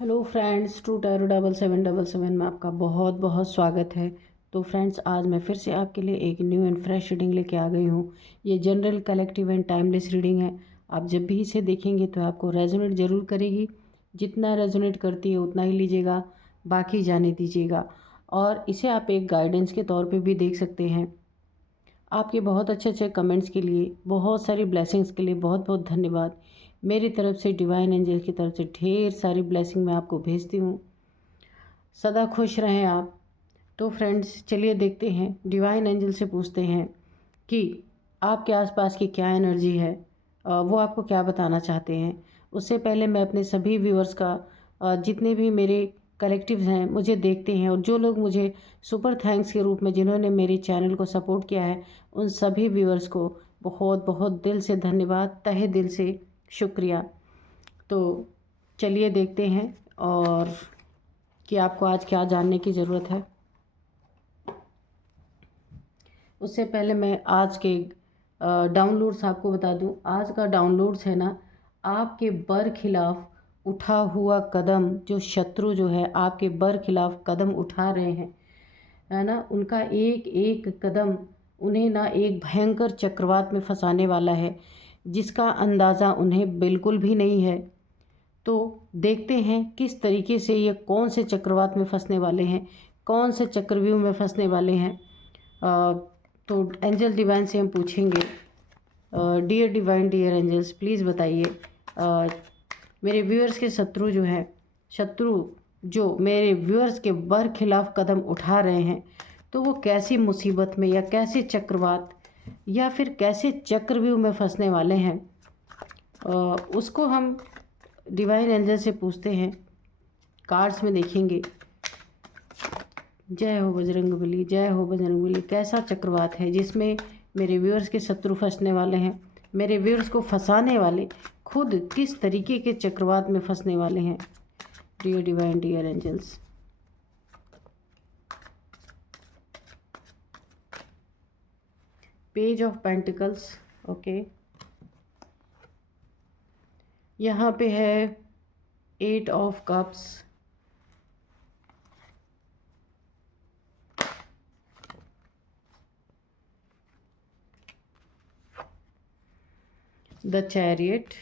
Hello friends, true tarot 7777 में आपका बहुत बहुत स्वागत है। तो फ्रेंड्स, आज मैं फिर से आपके लिए एक न्यू एंड फ्रेश रीडिंग लेके आ गई हूँ। ये general, collective and timeless reading है। आप जब भी इसे देखेंगे तो आपको रेजोनेट ज़रूर करेगी। जितना रेजोनेट करती है उतना ही लीजिएगा, बाकी जाने दीजिएगा। और इसे आप एक गाइडेंस के तौर पर भी देख सकते हैं। आपके बहुत अच्छे अच्छे कमेंट्स के लिए, बहुत सारी ब्लेसिंग्स के लिए बहुत बहुत धन्यवाद। मेरी तरफ से, डिवाइन एंजल की तरफ से ढेर सारी ब्लेसिंग मैं आपको भेजती हूँ। सदा खुश रहें आप। तो फ्रेंड्स, चलिए देखते हैं, डिवाइन एंजल से पूछते हैं कि आपके आसपास की क्या एनर्जी है, वो आपको क्या बताना चाहते हैं। उससे पहले मैं अपने सभी व्यूअर्स का, जितने भी मेरे कलेक्टिव्स हैं, मुझे देखते हैं और जो लोग मुझे सुपर थैंक्स के रूप में, जिन्होंने मेरे चैनल को सपोर्ट किया है, उन सभी व्यूअर्स को बहुत बहुत दिल से धन्यवाद, तहे दिल से शुक्रिया। तो चलिए देखते हैं और कि आपको आज क्या जानने की ज़रूरत है। उससे पहले मैं आज के डाउनलोड्स आपको बता दूं। आज का डाउनलोड्स है ना, आपके बर खिलाफ उठा हुआ कदम, जो शत्रु जो है आपके बर खिलाफ कदम उठा रहे हैं, है ना, उनका एक एक कदम उन्हें ना एक भयंकर चक्रवात में फंसाने वाला है, जिसका अंदाज़ा उन्हें बिल्कुल भी नहीं है। तो देखते हैं किस तरीके से ये कौन से चक्रवात में फंसने वाले हैं, कौन से चक्रव्यूह में फंसने वाले हैं। तो एंजल डिवाइन से हम पूछेंगे, dear divine, dear angels, please बताइए, मेरे व्यूअर्स के शत्रु जो हैं, शत्रु जो मेरे व्यूअर्स के बर खिलाफ कदम उठा रहे हैं, तो वो कैसी मुसीबत में या कैसे चक्रवात या फिर कैसे चक्रव्यूह में फंसने वाले हैं, उसको हम डिवाइन एंजल से पूछते हैं। कार्ड्स में देखेंगे। जय हो बजरंगबली, जय हो बजरंगबली। कैसा चक्रवात है जिसमें मेरे व्यूअर्स के शत्रु फंसने वाले हैं, मेरे व्यूअर्स को फंसाने वाले खुद किस तरीके के चक्रवात में फंसने वाले हैं। Dear divine, dear angels. Page of pentacles, okay. यहाँ पे है 8 of cups, the chariot.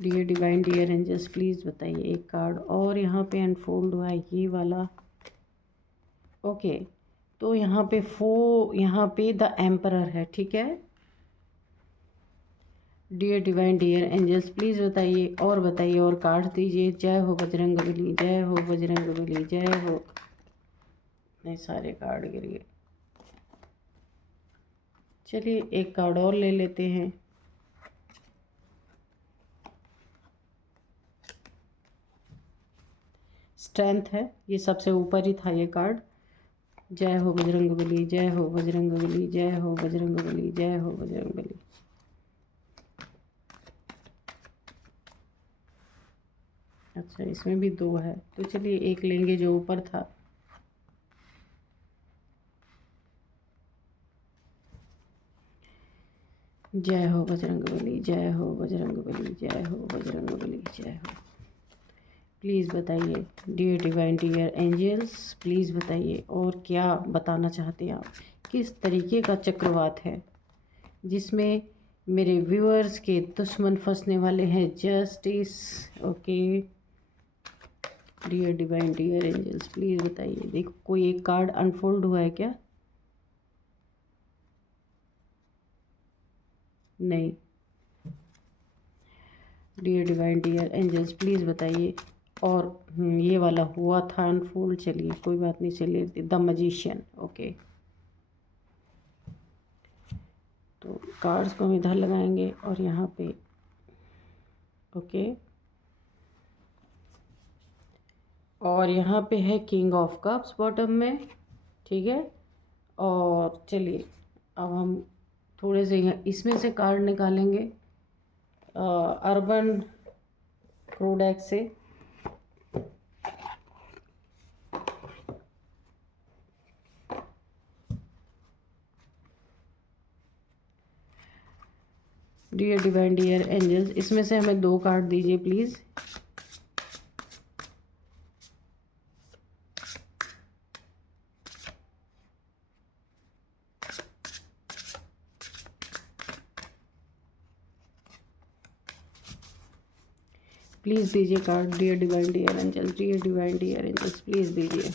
Dear divine, dear angels, please बताइए एक कार्ड और यहाँ पे अनफोल्ड हुआ है ये वाला, ओके। तो यहाँ पे यहाँ पे द एम्परर है, ठीक है। Dear divine, dear angels, please बताइए और बताइए और कार्ड दीजिए। जय हो बजरंगबली, जय हो बजरंगबली, जय हो। नहीं, सारे कार्ड गिर गए। चलिए एक कार्ड और ले लेते हैं। स्ट्रेंथ है, ये सबसे ऊपर ही था ये कार्ड। जय हो बजरंगबली, जय हो बजरंगबली, जय हो बजरंगबली, जय हो बजरंगबली। अच्छा, इसमें भी 2 है, तो चलिए एक लेंगे जो ऊपर था। जय हो बजरंगबली, जय हो बजरंगबली, जय हो बजरंगबली, जय हो। प्लीज़ बताइए dear divine, dear angels, please बताइए और क्या बताना चाहते हैं आप। किस तरीके का चक्रवात है जिसमें मेरे व्यूअर्स के दुश्मन फंसने वाले हैं। Justice, okay. Dear divine, dear angels, please बताइए। देखो, कोई एक कार्ड अनफोल्ड हुआ है क्या? नहीं। Dear divine, dear angels, please बताइए। और ये वाला हुआ था अनफोल्ड, चलिए कोई बात नहीं, चलिए द मैजिशियन, ओके। तो कार्ड्स को हम इधर लगाएंगे और यहाँ पे, ओके। और यहाँ पे है किंग ऑफ कप्स बॉटम में, ठीक है। और चलिए अब हम थोड़े से इसमें से कार्ड निकालेंगे, अर्बन क्रोडेक्स से। डियर डिवाइन डियर एंजल्स, इसमें से हमें 2 कार्ड दीजिए प्लीज़। प्लीज़ दीजिए card dear divine dear angels, dear divine dear angels please दीजिए।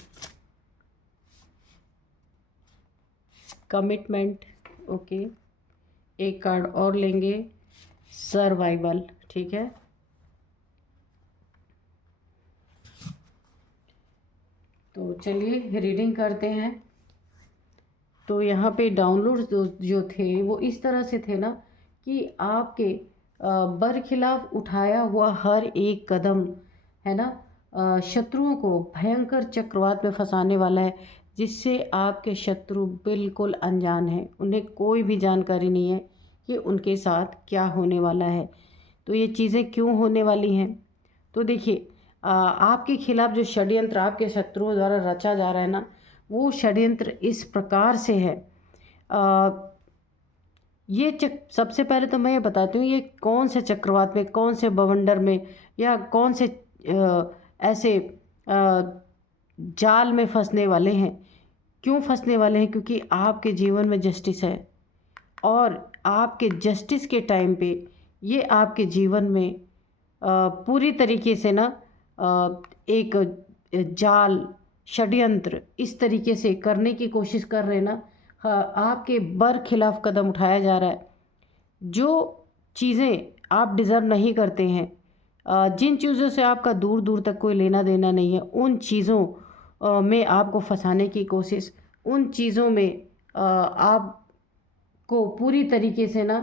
Commitment, okay. एक कार्ड और लेंगे, सर्वाइवल, ठीक है। तो चलिए रीडिंग करते हैं। तो यहाँ पे डाउनलोड्स जो थे वो इस तरह से थे ना कि आपके बरखिलाफ उठाया हुआ हर एक कदम है ना शत्रुओं को भयंकर चक्रवात में फंसाने वाला है, जिससे आपके शत्रु बिल्कुल अनजान हैं, उन्हें कोई भी जानकारी नहीं है कि उनके साथ क्या होने वाला है। तो ये चीज़ें क्यों होने वाली हैं, तो देखिए आपके खिलाफ जो षड्यंत्र आपके शत्रुओं द्वारा रचा जा रहा है ना, वो षड्यंत्र इस प्रकार से है। ये सबसे पहले तो मैं ये बताती हूँ, ये कौन से चक्रवात में, कौन से बवंडर में, या कौन से ऐसे जाल में फंसने वाले हैं। क्यों फंसने वाले हैं? क्योंकि आपके जीवन में जस्टिस है, और आपके जस्टिस के टाइम पे ये आपके जीवन में पूरी तरीके से ना एक जाल, षड्यंत्र इस तरीके से करने की कोशिश कर रहे हैं ना, आपके बर खिलाफ कदम उठाया जा रहा है। जो चीज़ें आप डिज़र्व नहीं करते हैं, जिन चीज़ों से आपका दूर दूर तक कोई लेना देना नहीं है, उन चीज़ों में आपको फंसाने की कोशिश, उन चीज़ों में आपको पूरी तरीके से ना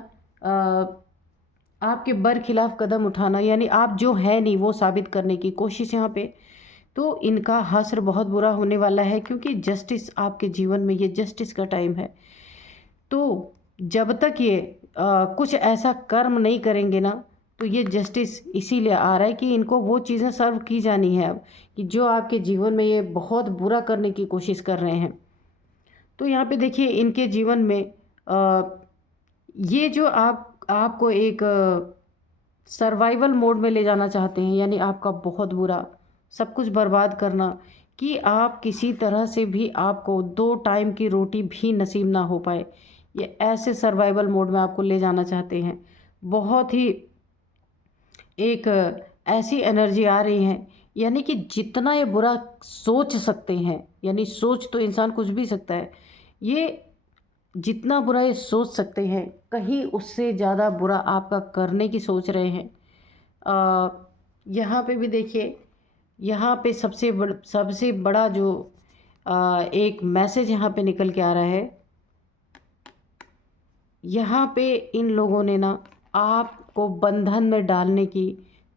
आपके बर खिलाफ कदम उठाना, यानी आप जो है नहीं वो साबित करने की कोशिश यहाँ पे। तो इनका हश्र बहुत बुरा होने वाला है, क्योंकि जस्टिस आपके जीवन में, ये जस्टिस का टाइम है। तो जब तक ये कुछ ऐसा कर्म नहीं करेंगे ना, तो ये जस्टिस इसीलिए आ रहा है कि इनको वो चीज़ें सर्व की जानी है अब, कि जो आपके जीवन में ये बहुत बुरा करने की कोशिश कर रहे हैं। तो यहाँ पे देखिए इनके जीवन में ये जो आपको एक सर्वाइवल मोड में ले जाना चाहते हैं, यानी आपका बहुत बुरा सब कुछ बर्बाद करना, कि आप किसी तरह से भी आपको 2 टाइम की रोटी भी नसीब ना हो पाए, ये ऐसे सर्वाइवल मोड में आपको ले जाना चाहते हैं। बहुत ही एक ऐसी एनर्जी आ रही है, यानी कि जितना ये बुरा सोच सकते हैं, यानी सोच तो इंसान कुछ भी सकता है, ये जितना बुरा ये सोच सकते हैं, कहीं उससे ज़्यादा बुरा आपका करने की सोच रहे हैं। यहाँ पे भी देखिए, यहाँ पे सबसे बड़ा जो एक मैसेज यहाँ पे निकल के आ रहा है, यहाँ पे इन लोगों ने ना आपको बंधन में डालने की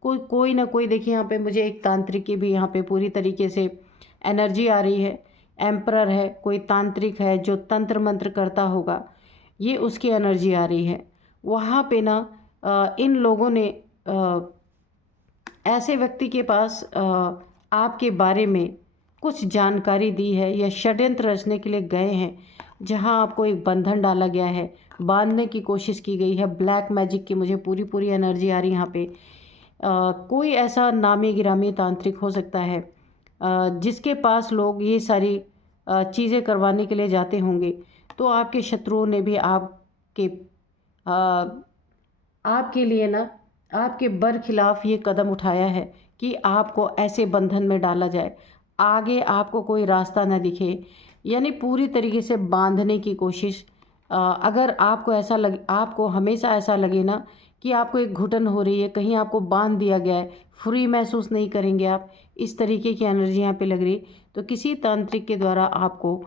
कोई ना कोई, देखिए यहाँ पे मुझे एक तांत्रिक की भी यहाँ पे पूरी तरीके से एनर्जी आ रही है। एम्परर है, कोई तांत्रिक है जो तंत्र मंत्र करता होगा, ये उसकी एनर्जी आ रही है। वहाँ पे ना इन लोगों ने ऐसे व्यक्ति के पास आपके बारे में कुछ जानकारी दी है, या षड्यंत्र रचने के लिए गए हैं, जहाँ आपको एक बंधन डाला गया है, बांधने की कोशिश की गई है। ब्लैक मैजिक की मुझे पूरी एनर्जी आ रही है यहाँ पे। कोई ऐसा नामी गिरामी तांत्रिक हो सकता है जिसके पास लोग ये सारी चीज़ें करवाने के लिए जाते होंगे। तो आपके शत्रुओं ने भी आपके लिए ना आपके बर खिलाफ ये कदम उठाया है कि आपको ऐसे बंधन में डाला जाए, आगे आपको कोई रास्ता न दिखे, यानी पूरी तरीके से बांधने की कोशिश। अगर आपको आपको हमेशा ऐसा लगे ना कि आपको एक घुटन हो रही है, कहीं आपको बांध दिया गया है, फ्री महसूस नहीं करेंगे आप, इस तरीके की एनर्जी यहाँ पे लग रही, तो किसी तांत्रिक के द्वारा आपको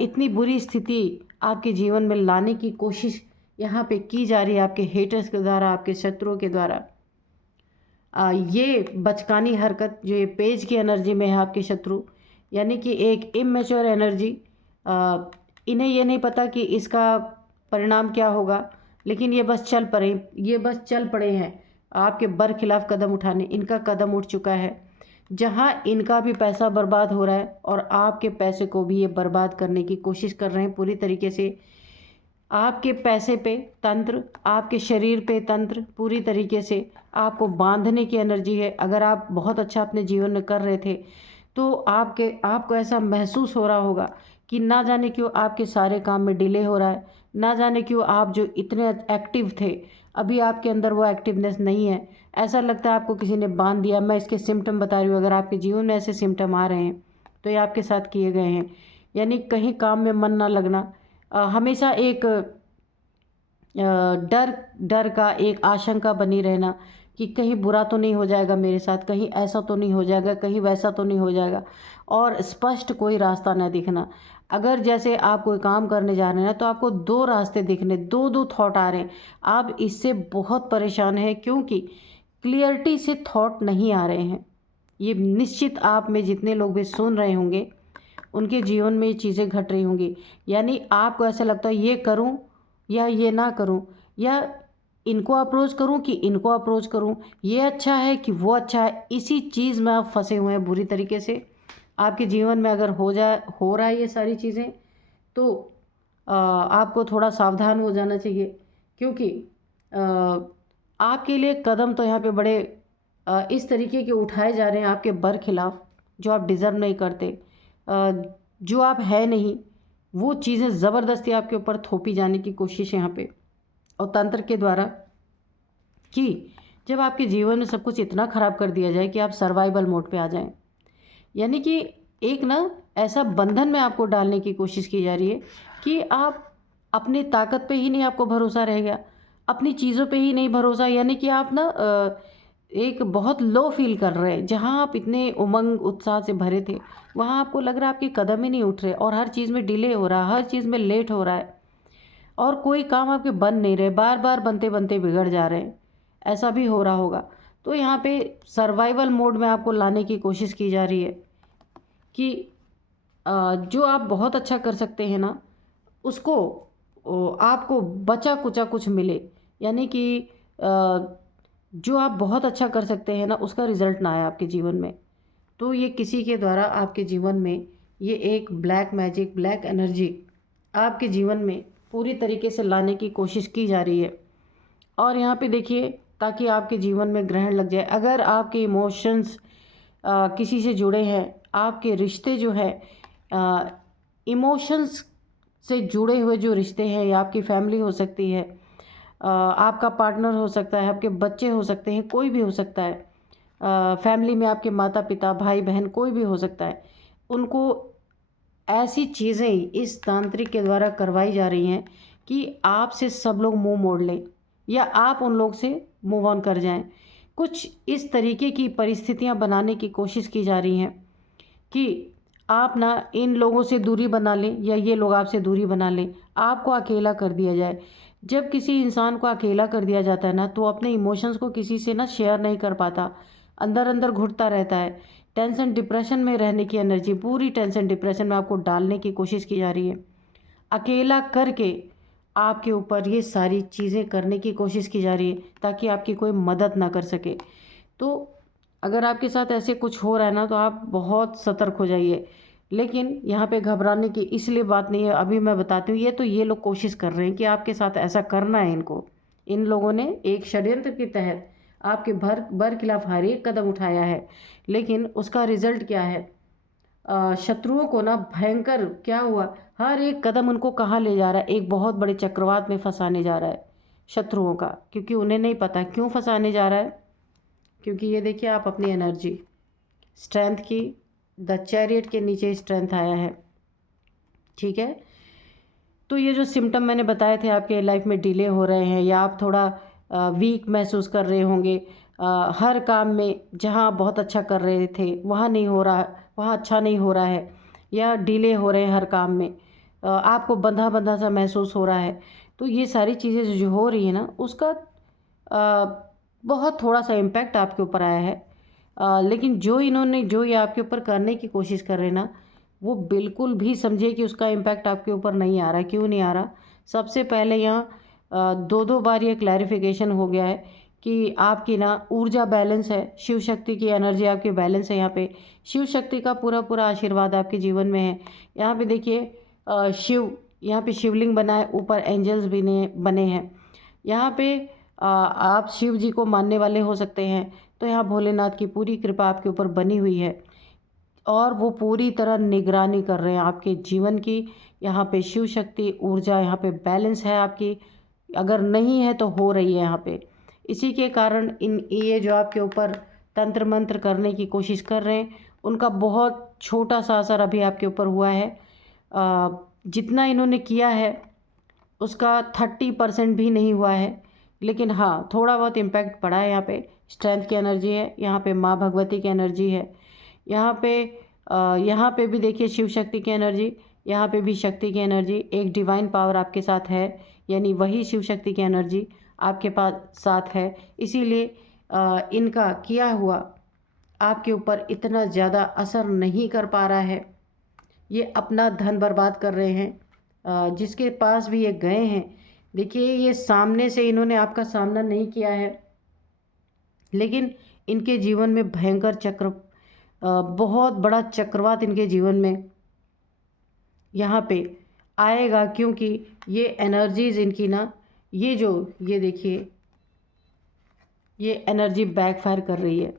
इतनी बुरी स्थिति आपके जीवन में लाने की कोशिश यहाँ पे की जा रही है, आपके हेटर्स के द्वारा, आपके शत्रुओं के द्वारा। ये बचकानी हरकत जो ये पेज की एनर्जी में है आपके शत्रु, यानी कि एक इमेच्योर एनर्जी, इन्हें ये नहीं पता कि इसका परिणाम क्या होगा, लेकिन ये बस चल पड़े हैं आपके बर खिलाफ कदम उठाने। इनका कदम उठ चुका है, जहां इनका भी पैसा बर्बाद हो रहा है और आपके पैसे को भी ये बर्बाद करने की कोशिश कर रहे हैं पूरी तरीके से। आपके पैसे पे तंत्र, आपके शरीर पे तंत्र पूरी तरीके से आपको बांधने की एनर्जी है। अगर आप बहुत अच्छा अपने जीवन में कर रहे थे तो आपको ऐसा महसूस हो रहा होगा कि ना जाने क्यों आपके सारे काम में डिले हो रहा है, ना जाने क्यों आप जो इतने एक्टिव थे अभी आपके अंदर वो एक्टिवनेस नहीं है। ऐसा लगता है आपको किसी ने बांध दिया। मैं इसके सिम्टम बता रही हूँ, अगर आपके जीवन में ऐसे सिम्टम आ रहे हैं तो ये आपके साथ किए गए हैं। यानी कहीं काम में मन ना लगना, हमेशा एक डर डर का एक आशंका बनी रहना कि कहीं बुरा तो नहीं हो जाएगा मेरे साथ, कहीं ऐसा तो नहीं हो जाएगा, कहीं वैसा तो नहीं हो जाएगा, और स्पष्ट कोई रास्ता न दिखना। अगर जैसे आप कोई काम करने जा रहे हैं तो आपको दो रास्ते दिखने, दो दो थॉट आ रहे हैं, आप इससे बहुत परेशान हैं क्योंकि क्लियरिटी से थॉट नहीं आ रहे हैं। ये निश्चित आप में जितने लोग भी सुन रहे होंगे उनके जीवन में ये चीज़ें घट रही होंगी। यानी आपको ऐसा लगता है ये करूं या ये ना करूं, या इनको अप्रोच करूं कि इनको अप्रोच करूं, ये अच्छा है कि वो अच्छा है। इसी चीज़ में आप फंसे हुए हैं बुरी तरीके से। आपके जीवन में अगर हो रहा है ये सारी चीज़ें तो आपको थोड़ा सावधान हो जाना चाहिए, क्योंकि अ, आपके लिए कदम तो यहाँ पे बड़े इस तरीके के उठाए जा रहे हैं आपके बरखिलाफ़, जो आप डिज़र्व नहीं करते, जो आप है नहीं, वो चीज़ें ज़बरदस्ती आपके ऊपर थोपी जाने की कोशिश है यहाँ पे और तंत्र के द्वारा, कि जब आपके जीवन में सब कुछ इतना ख़राब कर दिया जाए कि आप सर्वाइवल मोड पे आ जाएं। यानी कि एक ना ऐसा बंधन में आपको डालने की कोशिश की जा रही है कि आप अपनी ताकत पे ही नहीं आपको भरोसा रह गया, अपनी चीज़ों पे ही नहीं भरोसा। यानी कि आप ना एक बहुत लो फील कर रहे हैं। जहाँ आप इतने उमंग उत्साह से भरे थे वहाँ आपको लग रहा है आपके कदम ही नहीं उठ रहे और हर चीज़ में डिले हो रहा है, हर चीज़ में लेट हो रहा है और कोई काम आपके बन नहीं रहे, बार बार बनते बनते बिगड़ जा रहे हैं। ऐसा भी हो रहा होगा। तो यहाँ पे सर्वाइवल मोड में आपको लाने की कोशिश की जा रही है कि जो आप बहुत अच्छा कर सकते हैं ना उसको आपको बचा कुचा कुछ मिले। यानी कि जो आप बहुत अच्छा कर सकते हैं ना उसका रिजल्ट ना आए आपके जीवन में। तो ये किसी के द्वारा आपके जीवन में ये एक ब्लैक मैजिक, ब्लैक एनर्जी आपके जीवन में पूरी तरीके से लाने की कोशिश की जा रही है। और यहाँ पे देखिए, ताकि आपके जीवन में ग्रहण लग जाए। अगर आपके इमोशंस किसी से जुड़े हैं, आपके रिश्ते जो है इमोशंस से जुड़े हुए जो रिश्ते हैं, या आपकी फैमिली हो सकती है, आपका पार्टनर हो सकता है, आपके बच्चे हो सकते हैं, कोई भी हो सकता है, फैमिली में आपके माता पिता, भाई बहन, कोई भी हो सकता है, उनको ऐसी चीज़ें इस तांत्रिक के द्वारा करवाई जा रही हैं कि आपसे सब लोग मुंह मोड़ लें या आप उन लोग से मूव ऑन कर जाएं। कुछ इस तरीके की परिस्थितियां बनाने की कोशिश की जा रही हैं कि आप ना इन लोगों से दूरी बना लें या ये लोग आपसे दूरी बना लें, आपको अकेला कर दिया जाए। जब किसी इंसान को अकेला कर दिया जाता है ना तो अपने इमोशंस को किसी से ना शेयर नहीं कर पाता, अंदर अंदर घुटता रहता है। टेंशन डिप्रेशन में रहने की एनर्जी, पूरी टेंशन डिप्रेशन में आपको डालने की कोशिश की जा रही है। अकेला करके आपके ऊपर ये सारी चीज़ें करने की कोशिश की जा रही है ताकि आपकी कोई मदद ना कर सके। तो अगर आपके साथ ऐसे कुछ हो रहा है ना तो आप बहुत सतर्क हो जाइए। लेकिन यहाँ पे घबराने की इसलिए बात नहीं है, अभी मैं बताती हूँ। ये लोग कोशिश कर रहे हैं कि आपके साथ ऐसा करना है इनको। इन लोगों ने एक षड्यंत्र के तहत आपके बर खिलाफ हर एक कदम उठाया है, लेकिन उसका रिजल्ट क्या है? शत्रुओं को ना भयंकर क्या हुआ, हर एक कदम उनको कहाँ ले जा रहा है, एक बहुत बड़े चक्रवात में फंसाने जा रहा है शत्रुओं का। क्योंकि उन्हें नहीं पता क्यों फंसाने जा रहा है, क्योंकि ये देखिए आप अपनी एनर्जी स्ट्रेंथ की, द चैरियट के नीचे स्ट्रेंथ आया है, ठीक है। तो ये जो सिम्टम मैंने बताए थे, आपके लाइफ में डिले हो रहे हैं या आप थोड़ा वीक महसूस कर रहे होंगे, हर काम में जहाँ आप बहुत अच्छा कर रहे थे वहाँ नहीं हो रहा, वहाँ अच्छा नहीं हो रहा है, या डिले हो रहे हैं हर काम में, आपको बंधा बंधा सा महसूस हो रहा है। तो ये सारी चीज़ें जो हो रही है ना उसका बहुत थोड़ा सा इम्पैक्ट आपके ऊपर आया है। लेकिन जो ये आपके ऊपर करने की कोशिश कर रहे हैं ना, वो बिल्कुल भी समझिए कि उसका इम्पैक्ट आपके ऊपर नहीं आ रहा। क्यों नहीं आ रहा? सबसे पहले यहाँ दो दो बार ये क्लैरिफिकेशन हो गया है कि आपकी ना ऊर्जा बैलेंस है, शिव शक्ति की एनर्जी आपकी बैलेंस है। यहाँ पे शिव शक्ति का पूरा पूरा आशीर्वाद आपके जीवन में है। यहाँ पे देखिए शिव यहाँ पे शिवलिंग बना है, ऊपर एंजल्स भी बने हैं। यहाँ पे आप शिव जी को मानने वाले हो सकते हैं, तो यहाँ भोलेनाथ की पूरी कृपा आपके ऊपर बनी हुई है और वो पूरी तरह निगरानी कर रहे हैं आपके जीवन की। यहाँ पे शिव शक्ति ऊर्जा यहाँ पे बैलेंस है आपकी, अगर नहीं है तो हो रही है यहाँ पे। इसी के कारण ये जो आपके ऊपर तंत्र मंत्र करने की कोशिश कर रहे हैं, उनका बहुत छोटा सा असर अभी आपके ऊपर हुआ है। जितना इन्होंने किया है उसका 30% भी नहीं हुआ है, लेकिन हाँ थोड़ा बहुत इम्पैक्ट पड़ा है। यहाँ पे स्ट्रेंथ की एनर्जी है, यहाँ पे माँ भगवती की एनर्जी है, यहाँ पे भी देखिए शिव शक्ति की एनर्जी, यहाँ पे भी शक्ति की एनर्जी, एक डिवाइन पावर आपके साथ है, यानी वही शिव शक्ति की एनर्जी आपके पास साथ है। इसीलिए इनका किया हुआ आपके ऊपर इतना ज़्यादा असर नहीं कर पा रहा है। ये अपना धन बर्बाद कर रहे हैं। जिसके पास भी ये गए हैं, देखिए ये सामने से इन्होंने आपका सामना नहीं किया है, लेकिन इनके जीवन में भयंकर चक्र, बहुत बड़ा चक्रवात इनके जीवन में यहाँ पे आएगा, क्योंकि ये एनर्जीज इनकी ना, ये देखिए ये एनर्जी बैकफायर कर रही है।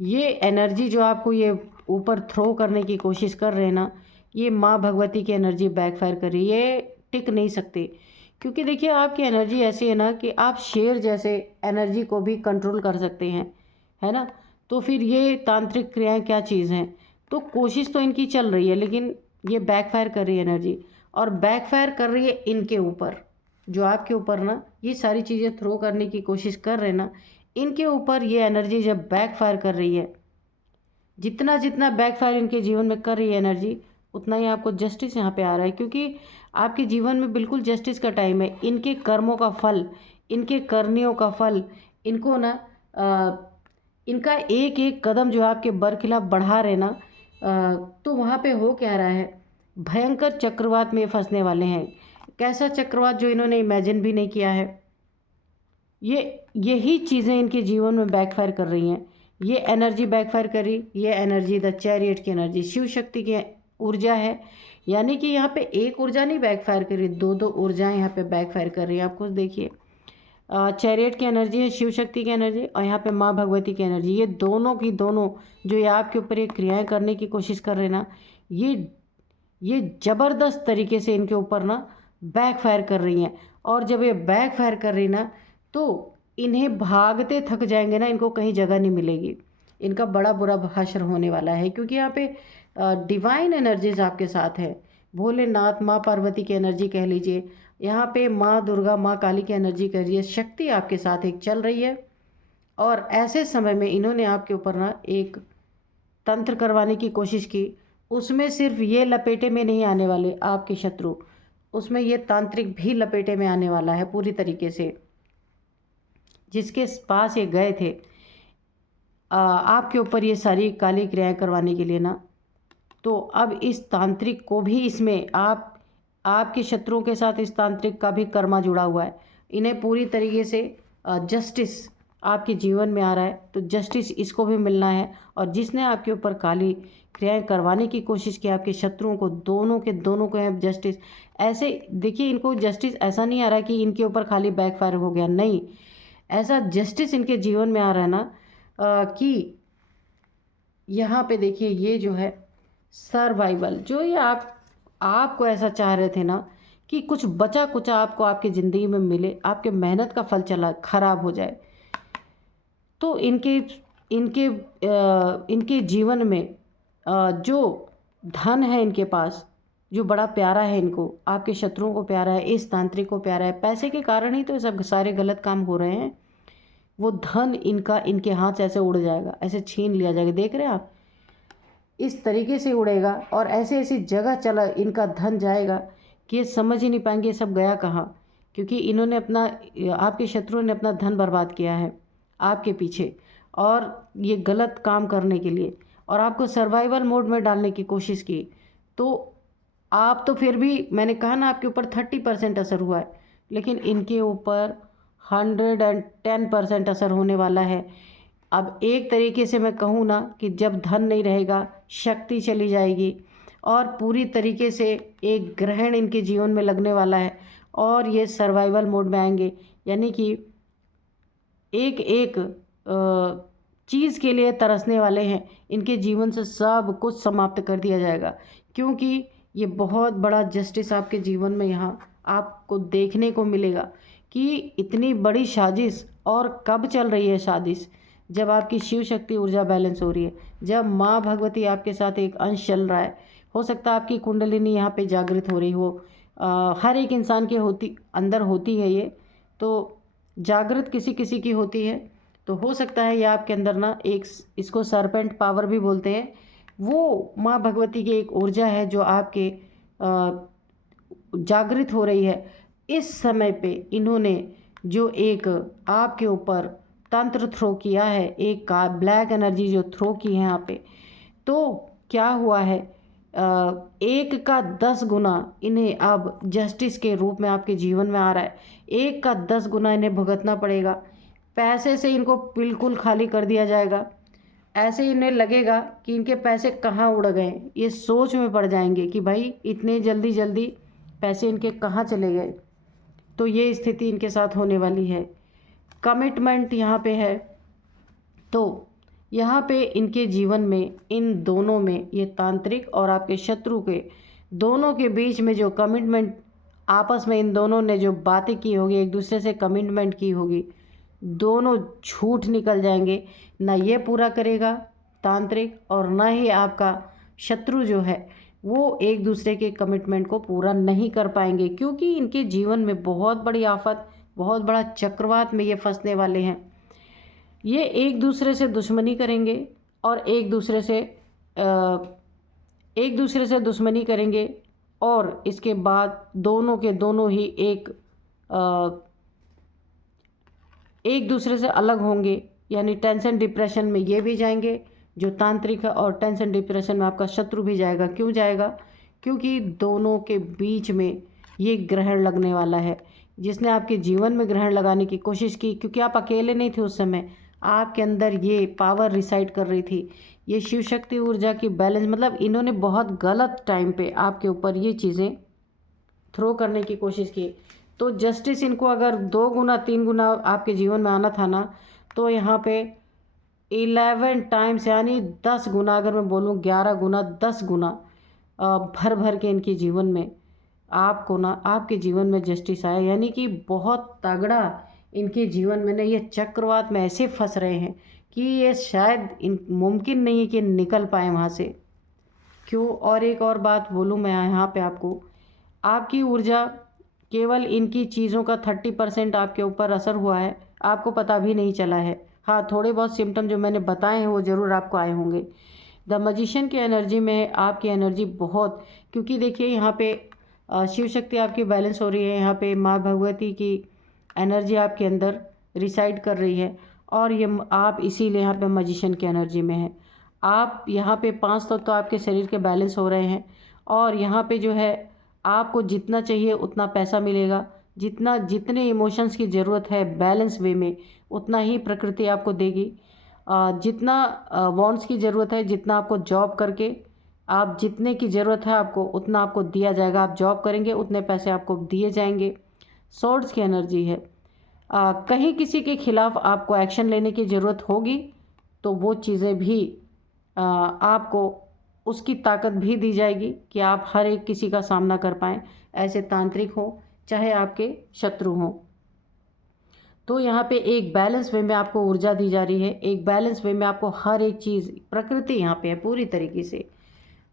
ये एनर्जी जो आपको ये ऊपर थ्रो करने की कोशिश कर रहे हैं ना, ये माँ भगवती की एनर्जी बैकफायर कर रही है। ये टिक नहीं सकती, क्योंकि देखिए आपकी एनर्जी ऐसी है ना कि आप शेर जैसे एनर्जी को भी कंट्रोल कर सकते हैं, है ना। तो फिर ये तांत्रिक क्रियाएं क्या चीज़ हैं। तो कोशिश तो इनकी चल रही है, लेकिन ये बैकफायर कर रही है एनर्जी, और बैकफायर कर रही है इनके ऊपर, जो आपके ऊपर ना ये सारी चीज़ें थ्रो करने की कोशिश कर रहे हैं ना, इनके ऊपर ये एनर्जी जब बैकफायर कर रही है, जितना जितना बैकफायर इनके जीवन में कर रही है एनर्जी, उतना ही आपको जस्टिस यहाँ पे आ रहा है। क्योंकि आपके जीवन में बिल्कुल जस्टिस का टाइम है। इनके कर्मों का फल, इनके करनियों का फल, इनको ना इनका एक एक कदम जो आपके बरखिलाफ बढ़ा रहे ना, तो वहाँ पे हो क्या रहा है, भयंकर चक्रवात में फंसने वाले हैं। कैसा चक्रवात जो इन्होंने इमेजिन भी नहीं किया है। यही चीज़ें इनके जीवन में बैकफायर कर रही हैं। ये एनर्जी बैकफायर करी, ये एनर्जी द चैरियट की एनर्जी शिव शक्ति की ऊर्जा है। यानी कि यहाँ पे एक ऊर्जा नहीं बैकफायर कर रही, दो दो ऊर्जाएं यहाँ पे बैकफायर कर रही हैं। आप कुछ देखिए, चैरियट की एनर्जी है, शिव शक्ति की एनर्जी, और यहाँ पे माँ भगवती की एनर्जी। ये दोनों की दोनों जो ये आपके ऊपर ये क्रियाएं करने की कोशिश कर रहे हैं ना, ये ज़बरदस्त तरीके से इनके ऊपर ना बैकफायर कर रही हैं। और जब ये बैकफायर कर रही ना, तो इन्हें भागते थक जाएंगे ना, इनको कहीं जगह नहीं मिलेगी। इनका बड़ा बुरा हश्र होने वाला है, क्योंकि यहाँ पे डिवाइन एनर्जीज आपके साथ है। भोलेनाथ, माँ पार्वती की एनर्जी कह लीजिए, यहाँ पे माँ दुर्गा, माँ काली की एनर्जी कह लीजिए, शक्ति आपके साथ एक चल रही है। और ऐसे समय में इन्होंने आपके ऊपर ना एक तंत्र करवाने की कोशिश की। उसमें सिर्फ ये लपेटे में नहीं आने वाले आपके शत्रु, उसमें ये तांत्रिक भी लपेटे में आने वाला है पूरी तरीके से। जिसके पास ये गए थे आपके ऊपर ये सारी काली क्रियाएं करवाने के लिए ना, तो अब इस तांत्रिक को भी इसमें आपके शत्रुओं के साथ इस तांत्रिक का भी कर्मा जुड़ा हुआ है। इन्हें पूरी तरीके से जस्टिस आपके जीवन में आ रहा है, तो जस्टिस इसको भी मिलना है। और जिसने आपके ऊपर काली क्रियाएं करवाने की कोशिश की, आपके शत्रुओं को, दोनों के दोनों को है जस्टिस। ऐसे देखिए, इनको जस्टिस ऐसा नहीं आ रहा है कि इनके ऊपर खाली बैकफायर हो गया, नहीं, ऐसा जस्टिस इनके जीवन में आ रहा है ना कि यहाँ पे देखिए ये जो है सर्वाइवल, जो ये आपको ऐसा चाह रहे थे ना कि कुछ बचा कुचा आपको आपकी ज़िंदगी में मिले, आपके मेहनत का फल चला खराब हो जाए, तो इनके जीवन में जो धन है इनके पास, जो बड़ा प्यारा है इनको, आपके शत्रुओं को प्यारा है, इस तांत्रिक को प्यारा है, पैसे के कारण ही तो ये सब सारे गलत काम हो रहे हैं। वो धन इनका इनके हाथ से ऐसे उड़ जाएगा, ऐसे छीन लिया जाएगा। देख रहे हैं आप, इस तरीके से उड़ेगा और ऐसे ऐसी जगह चला इनका धन जाएगा कि ये समझ ही नहीं पाएंगे ये सब गया कहाँ। क्योंकि इन्होंने आपके शत्रुओं ने अपना धन बर्बाद किया है आपके पीछे, और ये गलत काम करने के लिए, और आपको सर्वाइवल मोड में डालने की कोशिश की। तो आप तो फिर भी, मैंने कहा ना आपके ऊपर 30% असर हुआ है, लेकिन इनके ऊपर 110% असर होने वाला है। अब एक तरीके से मैं कहूँ ना कि जब धन नहीं रहेगा, शक्ति चली जाएगी, और पूरी तरीके से एक ग्रहण इनके जीवन में लगने वाला है और ये सर्वाइवल मोड में आएंगे, यानी कि एक एक चीज़ के लिए तरसने वाले हैं। इनके जीवन से सब कुछ समाप्त कर दिया जाएगा, क्योंकि ये बहुत बड़ा जस्टिस आपके जीवन में यहाँ आपको देखने को मिलेगा कि इतनी बड़ी साजिश। और कब चल रही है साजिश? जब आपकी शिव शक्ति ऊर्जा बैलेंस हो रही है, जब माँ भगवती आपके साथ एक अंश चल रहा है। हो सकता है आपकी कुंडलिनी यहाँ पे जागृत हो रही हो। हर एक इंसान के अंदर होती है ये, तो जागृत किसी किसी की होती है। तो हो सकता है ये आपके अंदर ना एक, इसको सरपेंट पावर भी बोलते हैं, वो माँ भगवती की एक ऊर्जा है जो आपके जागृत हो रही है। इस समय पे इन्होंने जो एक आपके ऊपर तंत्र थ्रो किया है, एक का ब्लैक एनर्जी जो थ्रो की है यहाँ पे, तो क्या हुआ है, 1 का 10 गुना इन्हें अब जस्टिस के रूप में आपके जीवन में आ रहा है। 1 का 10 गुना इन्हें भुगतना पड़ेगा। पैसे से इनको बिल्कुल खाली कर दिया जाएगा। ऐसे इन्हें लगेगा कि इनके पैसे कहाँ उड़ गए। ये सोच में पड़ जाएंगे कि भाई इतने जल्दी जल्दी पैसे इनके कहाँ चले गए। तो ये स्थिति इनके साथ होने वाली है। कमिटमेंट यहाँ पे है, तो यहाँ पे इनके जीवन में इन दोनों में, ये तांत्रिक और आपके शत्रु के दोनों के बीच में जो कमिटमेंट, आपस में इन दोनों ने जो बातें की होगी, एक दूसरे से कमिटमेंट की होगी, दोनों झूठ निकल जाएंगे। ना ये पूरा करेगा तांत्रिक और ना ही आपका शत्रु जो है वो एक दूसरे के कमिटमेंट को पूरा नहीं कर पाएंगे, क्योंकि इनके जीवन में बहुत बड़ी आफत, बहुत बड़ा चक्रवात में ये फंसने वाले हैं। ये एक दूसरे से दुश्मनी करेंगे और एक दूसरे से दुश्मनी करेंगे, और इसके बाद दोनों के दोनों ही एक दूसरे से अलग होंगे, यानी टेंशन डिप्रेशन में ये भी जाएंगे जो तांत्रिक है, और टेंशन डिप्रेशन में आपका शत्रु भी जाएगा। क्यों जाएगा? क्योंकि दोनों के बीच में ये ग्रहण लगने वाला है। जिसने आपके जीवन में ग्रहण लगाने की कोशिश की, क्योंकि आप अकेले नहीं थे उस समय, आपके अंदर ये पावर रिसाइड कर रही थी, ये शिव शक्ति ऊर्जा की बैलेंस, मतलब इन्होंने बहुत गलत टाइम पे आपके ऊपर ये चीज़ें थ्रो करने की कोशिश की। तो जस्टिस इनको अगर 2 गुना 3 गुना आपके जीवन में आना था ना, तो यहाँ पे 11 टाइम्स, यानी 10 गुना, अगर मैं बोलूँ 11 गुना 10 गुना भर भर के इनके जीवन में आपको ना, आपके जीवन में जस्टिस आया। यानी कि बहुत तगड़ा इनके जीवन में ना ये चक्रवात में ऐसे फंस रहे हैं कि ये शायद मुमकिन नहीं है कि निकल पाए वहाँ से। क्यों? और एक और बात बोलूँ मैं यहाँ पे आपको, आपकी ऊर्जा केवल इनकी चीज़ों का 30% आपके ऊपर असर हुआ है, आपको पता भी नहीं चला है। हाँ, थोड़े बहुत सिम्टम जो मैंने बताए हैं वो ज़रूर आपको आए होंगे। द मजिशियन की एनर्जी में आपकी एनर्जी बहुत, क्योंकि देखिए यहाँ पे शिव शक्ति आपकी बैलेंस हो रही है, यहाँ पे माँ भगवती की एनर्जी आपके अंदर रिसाइड कर रही है, और ये आप इसीलिए यहाँ पे मजिशियन की एनर्जी में है। आप यहाँ पे 5 तत्व तो आपके शरीर के बैलेंस हो रहे हैं, और यहाँ पे जो है आपको जितना चाहिए उतना पैसा मिलेगा, जितने इमोशंस की ज़रूरत है बैलेंस वे में उतना ही प्रकृति आपको देगी। जितना वांट्स की ज़रूरत है, जितना आपको जॉब करके आप जितने की ज़रूरत है आपको उतना आपको दिया जाएगा। आप जॉब करेंगे उतने पैसे आपको दिए जाएंगे। सोर्ड्स की एनर्जी है, कहीं किसी के खिलाफ आपको एक्शन लेने की ज़रूरत होगी तो वो चीज़ें भी आपको उसकी ताकत भी दी जाएगी कि आप हर एक किसी का सामना कर पाएँ, ऐसे तांत्रिक हो चाहे आपके शत्रु हों। तो यहाँ पे एक बैलेंस वे में आपको ऊर्जा दी जा रही है, एक बैलेंस वे में आपको हर एक चीज़, प्रकृति यहाँ पे है पूरी तरीके से,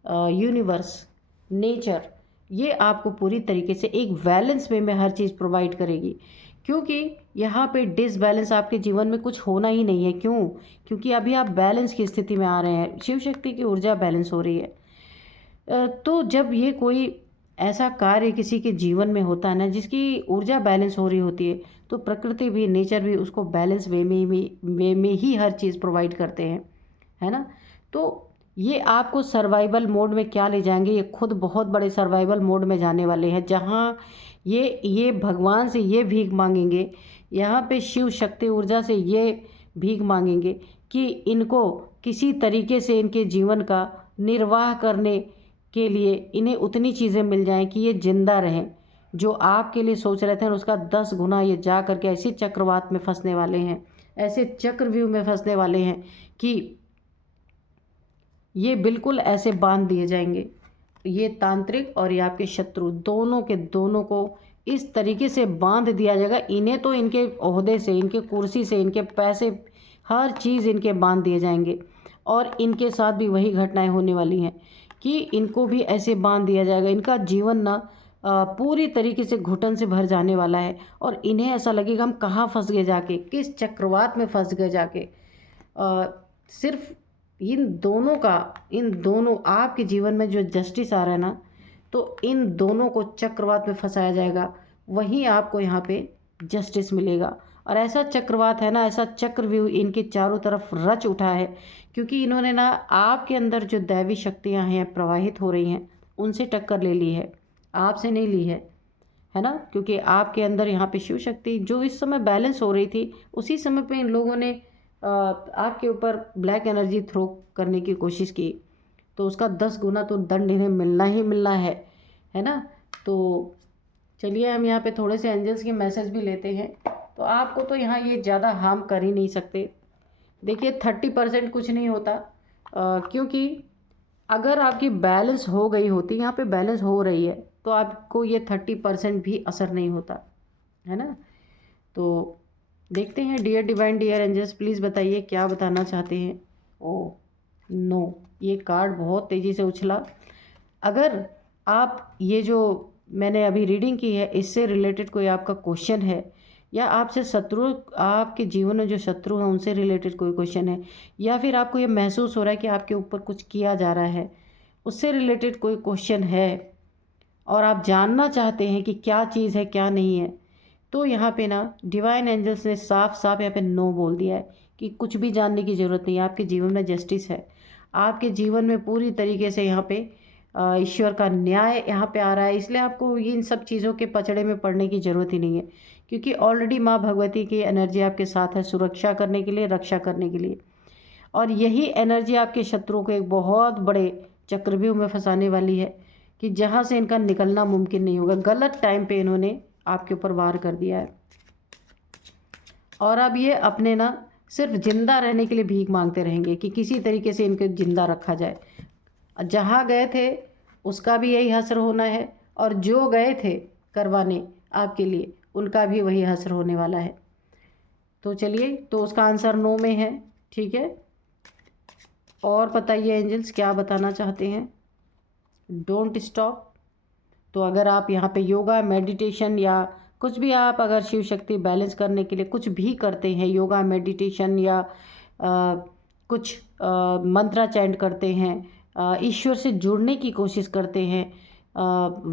यूनिवर्स, नेचर, ये आपको पूरी तरीके से एक बैलेंस वे में हर चीज़ प्रोवाइड करेगी। क्योंकि यहाँ पे डिसबैलेंस आपके जीवन में कुछ होना ही नहीं है। क्यों? क्योंकि अभी आप बैलेंस की स्थिति में आ रहे हैं, शिव शक्ति की ऊर्जा बैलेंस हो रही है। तो जब ये कोई ऐसा कार्य किसी के जीवन में होता है ना जिसकी ऊर्जा बैलेंस हो रही होती है, तो प्रकृति भी, नेचर भी उसको बैलेंस वे में ही हर चीज़ प्रोवाइड करते हैं, है ना। तो ये आपको सर्वाइवल मोड में क्या ले जाएंगे, ये खुद बहुत बड़े सर्वाइवल मोड में जाने वाले हैं, जहाँ ये भगवान से ये भीख मांगेंगे, यहाँ पे शिव शक्ति ऊर्जा से ये भीख मांगेंगे कि इनको किसी तरीके से इनके जीवन का निर्वाह करने के लिए इन्हें उतनी चीज़ें मिल जाएं कि ये जिंदा रहें। जो आपके लिए सोच रहे थे उसका 10 गुना ये जा करके ऐसी चक्रवात में फंसने वाले हैं, ऐसे चक्रव्यूह में फंसने वाले हैं कि ये बिल्कुल ऐसे बांध दिए जाएंगे। ये तांत्रिक और ये आपके शत्रु दोनों के दोनों को इस तरीके से बांध दिया जाएगा। इन्हें तो इनके ओहदे से, इनके कुर्सी से, इनके पैसे, हर चीज़ इनके बांध दिए जाएंगे। और इनके साथ भी वही घटनाएं होने वाली हैं कि इनको भी ऐसे बांध दिया जाएगा। इनका जीवन ना पूरी तरीके से घुटन से भर जाने वाला है और इन्हें ऐसा लगेगा हम कहाँ फंस गए जाके, किस चक्रवात में फंस गए जाके। सिर्फ इन दोनों आपके जीवन में जो जस्टिस आ रहा है ना, तो इन दोनों को चक्रवात में फंसाया जाएगा, वहीं आपको यहाँ पे जस्टिस मिलेगा। और ऐसा चक्रवात है ना, ऐसा चक्रव्यूह इनके चारों तरफ रच उठा है, क्योंकि इन्होंने ना आपके अंदर जो दैवी शक्तियाँ हैं प्रवाहित हो रही हैं उनसे टक्कर ले ली है, आपसे नहीं ली है ना। क्योंकि आपके अंदर यहाँ पे शिव शक्ति जो इस समय बैलेंस हो रही थी, उसी समय पे इन लोगों ने आपके ऊपर ब्लैक एनर्जी थ्रो करने की कोशिश की, तो उसका 10 गुना तो दंड इन्हें मिलना ही मिलना है ना। तो चलिए हम यहाँ पे थोड़े से एंजल्स के मैसेज भी लेते हैं। तो आपको तो यहाँ ये ज़्यादा हार्म कर ही नहीं सकते। देखिए 30% कुछ नहीं होता, क्योंकि अगर आपकी बैलेंस हो गई होती, यहाँ पे बैलेंस हो रही है, तो आपको ये 30% भी असर नहीं होता, है ना। तो देखते हैं dear divine dear angels, please बताइए क्या बताना चाहते हैं। ओ नो, ये कार्ड बहुत तेज़ी से उछला। अगर आप ये जो मैंने अभी रीडिंग की है इससे रिलेटेड कोई आपका क्वेश्चन है, या आपसे शत्रु, आपके जीवन में जो शत्रु हैं उनसे रिलेटेड कोई क्वेश्चन है, या फिर आपको ये महसूस हो रहा है कि आपके ऊपर कुछ किया जा रहा है, उससे रिलेटेड कोई क्वेश्चन है और आप जानना चाहते हैं कि क्या चीज़ है क्या नहीं है, तो यहाँ पे ना डिवाइन एंजल्स ने साफ साफ यहाँ पे नो बोल दिया है कि कुछ भी जानने की ज़रूरत नहीं है। आपके जीवन में जस्टिस है, आपके जीवन में पूरी तरीके से यहाँ पे ईश्वर का न्याय यहाँ पे आ रहा है। इसलिए आपको इन सब चीज़ों के पचड़े में पड़ने की ज़रूरत ही नहीं है, क्योंकि ऑलरेडी माँ भगवती की एनर्जी आपके साथ है, सुरक्षा करने के लिए, रक्षा करने के लिए। और यही एनर्जी आपके शत्रुओं को एक बहुत बड़े चक्रव्यूह में फंसाने वाली है कि जहाँ से इनका निकलना मुमकिन नहीं होगा। गलत टाइम पे इन्होंने आपके ऊपर वार कर दिया है और अब ये अपने ना सिर्फ जिंदा रहने के लिए भीख मांगते रहेंगे कि किसी तरीके से इनको जिंदा रखा जाए। जहाँ गए थे उसका भी यही हश्र होना है, और जो गए थे करवाने आपके लिए उनका भी वही हश्र होने वाला है। तो चलिए, तो उसका आंसर नो में है, ठीक है। और बताइए एंजल्स क्या बताना चाहते हैं। Don't stop. तो अगर आप यहाँ पे योगा, मेडिटेशन या कुछ भी, आप अगर शिव शक्ति बैलेंस करने के लिए कुछ भी करते हैं, योगा, मेडिटेशन या कुछ मंत्रा चैंट करते हैं, ईश्वर से जुड़ने की कोशिश करते हैं,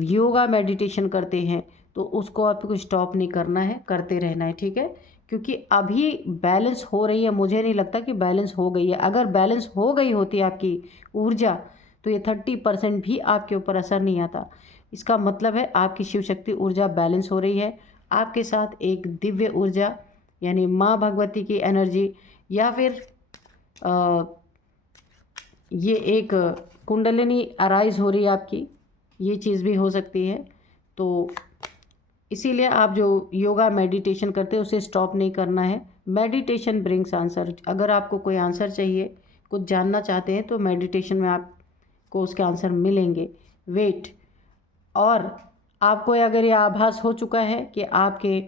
योगा मेडिटेशन करते हैं, तो उसको आपको स्टॉप नहीं करना है, करते रहना है, ठीक है। क्योंकि अभी बैलेंस हो रही है, मुझे नहीं लगता कि बैलेंस हो गई है। अगर बैलेंस हो गई होती आपकी ऊर्जा तो ये 30% भी आपके ऊपर असर नहीं आता। इसका मतलब है आपकी शिव शक्ति ऊर्जा बैलेंस हो रही है, आपके साथ एक दिव्य ऊर्जा यानी माँ भगवती की एनर्जी, या फिर ये एक कुंडलिनी अराइज हो रही है आपकी, ये चीज़ भी हो सकती है। तो इसीलिए आप जो योगा मेडिटेशन करते हैं उसे स्टॉप नहीं करना है। Meditation brings answer. अगर आपको कोई आंसर चाहिए, कुछ जानना चाहते हैं, तो मेडिटेशन में आपको उसके आंसर मिलेंगे। वेट। और आपको अगर ये आभास हो चुका है कि आपके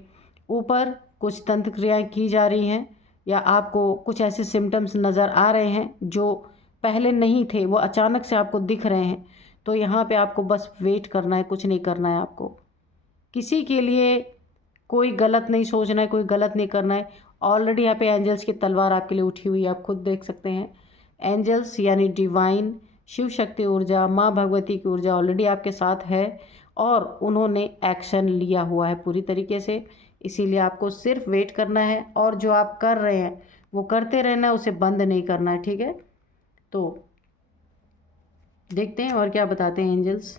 ऊपर कुछ तंत्र क्रियाएँ की जा रही हैं, या आपको कुछ ऐसे सिम्टम्स नज़र आ रहे हैं जो पहले नहीं थे, वो अचानक से आपको दिख रहे हैं, तो यहाँ पे आपको बस वेट करना है, कुछ नहीं करना है। आपको किसी के लिए कोई गलत नहीं सोचना है, कोई गलत नहीं करना है। ऑलरेडी यहाँ पे एंजल्स की तलवार आपके लिए उठी हुई है, आप खुद देख सकते हैं। एंजल्स यानी डिवाइन शिव शक्ति ऊर्जा, माँ भगवती की ऊर्जा ऑलरेडी आपके साथ है और उन्होंने एक्शन लिया हुआ है पूरी तरीके से। इसीलिए आपको सिर्फ वेट करना है और जो आप कर रहे हैं वो करते रहना है, उसे बंद नहीं करना है, ठीक है। तो देखते हैं और क्या बताते हैं angels.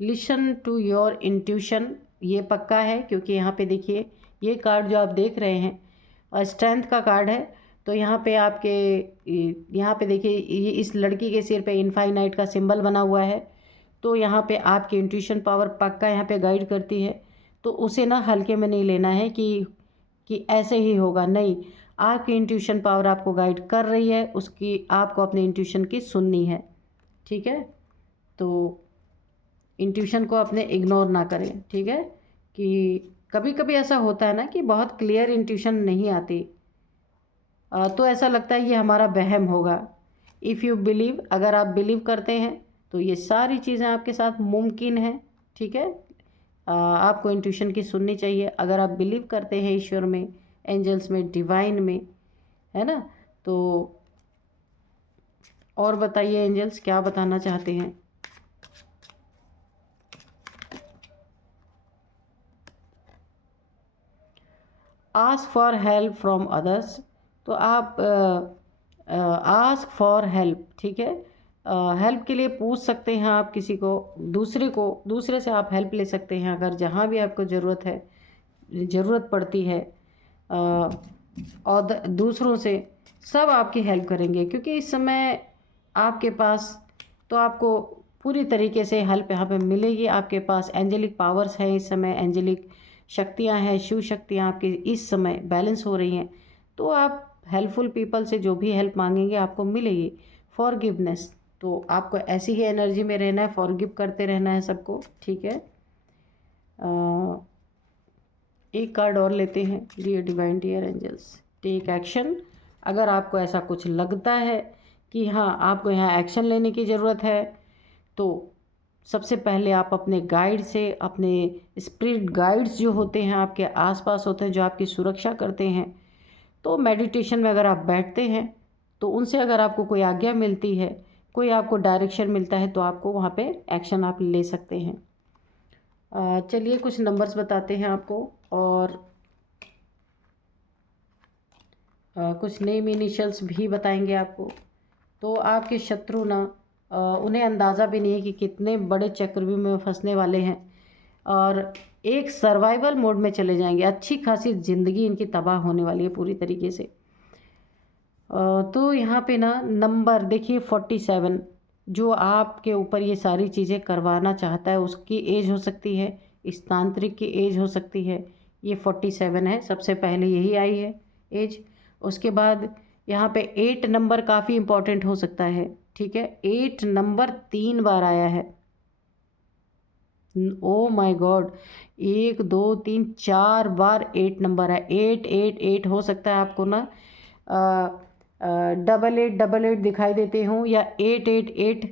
Listen to your intuition, ये पक्का है, क्योंकि यहाँ पे देखिए ये कार्ड जो आप देख रहे हैं स्ट्रेंथ का कार्ड है। तो यहाँ पे आपके, यहाँ पे देखिए ये इस लड़की के सिर पे इनफाइनाइट का सिंबल बना हुआ है, तो यहाँ पे आपकी इंट्यूशन पावर पक्का यहाँ पे गाइड करती है। तो उसे ना हल्के में नहीं लेना है कि ऐसे ही होगा, नहीं। आपकी इंट्यूशन पावर आपको गाइड कर रही है, उसकी आपको अपने इंट्यूशन की सुननी है, ठीक है। तो इंट्यूशन को अपने इग्नोर ना करें, ठीक है। कि कभी कभी ऐसा होता है ना कि बहुत क्लियर इंट्यूशन नहीं आती, तो ऐसा लगता है ये हमारा वहम होगा। इफ़ यू बिलीव, अगर आप बिलीव करते हैं तो ये सारी चीज़ें आपके साथ मुमकिन हैं, ठीक है। आपको इंट्यूशन की सुननी चाहिए। अगर आप बिलीव करते हैं ईश्वर में, एंजल्स में, डिवाइन में, है ना। तो और बताइए एंजल्स क्या बताना चाहते हैं। Ask for help from others, तो आप आस्क फॉर हेल्प, ठीक है। हेल्प के लिए पूछ सकते हैं आप किसी को, दूसरे से आप हेल्प ले सकते हैं अगर जहाँ भी आपको ज़रूरत पड़ती है। और दूसरों से सब आपकी हेल्प करेंगे, क्योंकि इस समय आपके पास तो आपको पूरी तरीके से हेल्प यहाँ पे मिलेगी। आपके पास एंजेलिक पावर्स हैं इस समय, एंजेलिक शक्तियाँ हैं, शिव शक्तियाँ आपकी इस समय बैलेंस हो रही हैं। तो आप हेल्पफुल पीपल से जो भी हेल्प मांगेंगे आपको मिलेगी। फॉरगिवनेस, तो आपको ऐसी ही एनर्जी में रहना है, फॉरगिव करते रहना है सबको, ठीक है। एक कार्ड और लेते हैं। Dear divine, dear angels, take action. अगर आपको ऐसा कुछ लगता है कि हाँ आपको यहाँ एक्शन लेने की ज़रूरत है, तो सबसे पहले आप अपने गाइड से, अपने स्पिरिट गाइड्स जो होते हैं आपके आसपास होते हैं, जो आपकी सुरक्षा करते हैं, तो मेडिटेशन में अगर आप बैठते हैं तो उनसे अगर आपको कोई आज्ञा मिलती है, कोई आपको डायरेक्शन मिलता है, तो आपको वहाँ पे एक्शन आप ले सकते हैं। चलिए कुछ नंबर्स बताते हैं आपको, और कुछ नेम इनिशियल्स भी बताएंगे आपको। तो आपके शत्रु ना, उन्हें अंदाज़ा भी नहीं है कि कितने बड़े चक्रव्यूह में फंसने वाले हैं, और एक सर्वाइवल मोड में चले जाएंगे। अच्छी खासी ज़िंदगी इनकी तबाह होने वाली है पूरी तरीके से। तो यहाँ पे ना नंबर देखिए 47, जो आपके ऊपर ये सारी चीज़ें करवाना चाहता है उसकी एज हो सकती है, इस तांत्रिक की एज हो सकती है। ये 47 है, सबसे पहले यही आई है एज। उसके बाद यहाँ पे 8 नंबर काफ़ी इम्पोर्टेंट हो सकता है, ठीक है। 8 नंबर 3 बार आया है। Oh my God, 1 2 3 4 bar 8 number है। 8 हो सकता है आपको ना 88 दिखाई देते हों, या 8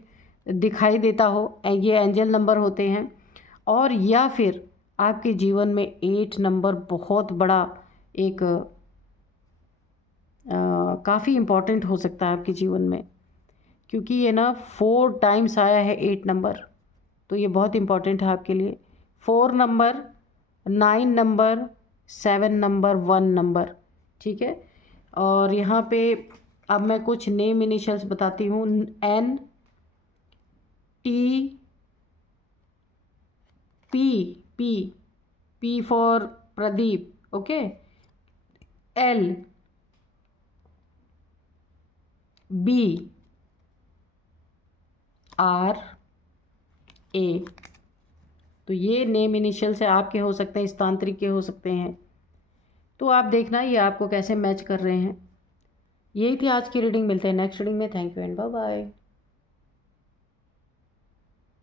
दिखाई देता हो, ये एंजल नंबर होते हैं। और या फिर आपके जीवन में 8 नंबर बहुत बड़ा एक काफ़ी इम्पॉर्टेंट हो सकता है आपके जीवन में, क्योंकि ये ना 4 टाइम्स आया है 8 नंबर, तो ये बहुत इम्पॉर्टेंट है आपके लिए। 4 नंबर, 9 नंबर, 7 नंबर, 1 नंबर, ठीक है। और यहाँ पे अब मैं कुछ नेम इनिशियल्स बताती हूँ। N T P for Pradeep, okay. L B R A, तो ये नेम इनिशियल से आपके हो सकते हैं, इस तांत्रिक के हो सकते हैं। तो आप देखना ये आपको कैसे मैच कर रहे हैं। यही थी आज की रीडिंग। मिलते हैं नेक्स्ट रीडिंग में। Thank you and bye bye.